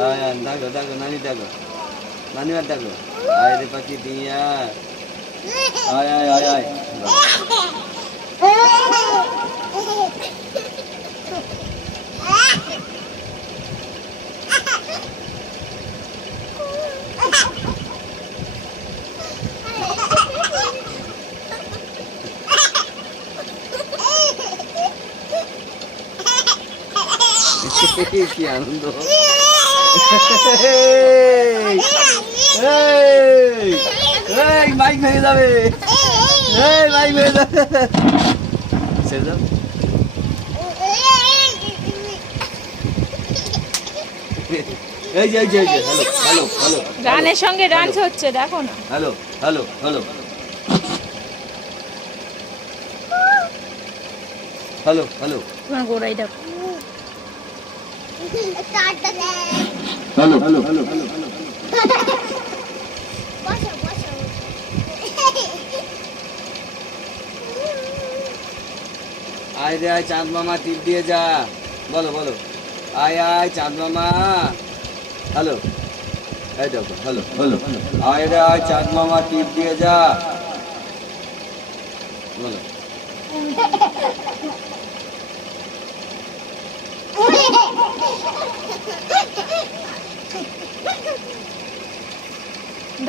দেখো দেখো নানি দেখো, নানিমার দেখো। আয় রে পাখি দিয়া, আয় আয় আয় আয়। কি আনন্দ! মাইক ভেঙে যাবে, মাইক ভেঙে যাবে। এই যে হ্যালো হ্যালো হ্যালো, গানের সঙ্গে ডান্স হচ্ছে দেখো না। Hello hello hello hello hello তোমার গোড়াই দেখো। Hello hello hello hello. আয় রে আয় চাঁদ মামা, টিপ দিয়ে যা। বলো বলো, আয় আয় চাঁদ মামা। হ্যালো, এই দেখো হ্যালো হ্যালো। আয় রে আয় চাঁদ মামা, টিপ দিয়ে যা। বলো।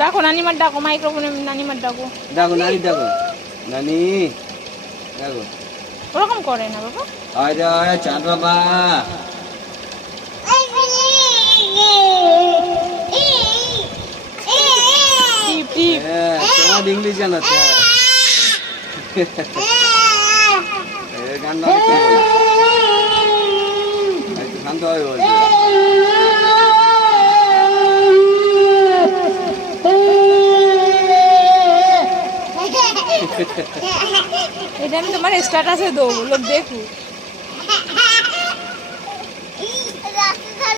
দেখো নানিমার ডাকো, মাইক্রোফোনে নানিমার ডাকো। দেখো নানি দেখো, নানি দেখো। ওরকম করে না বাবা। আয় রে আয় চাঁদ মামা। টিপ টিপ। তোমার ইংলিশ জানাচ্ছে। গান না শান্ত হয় বলছে। এটা আমি তোমার স্ট্যাটাসে দেবো, লোক দেখুক।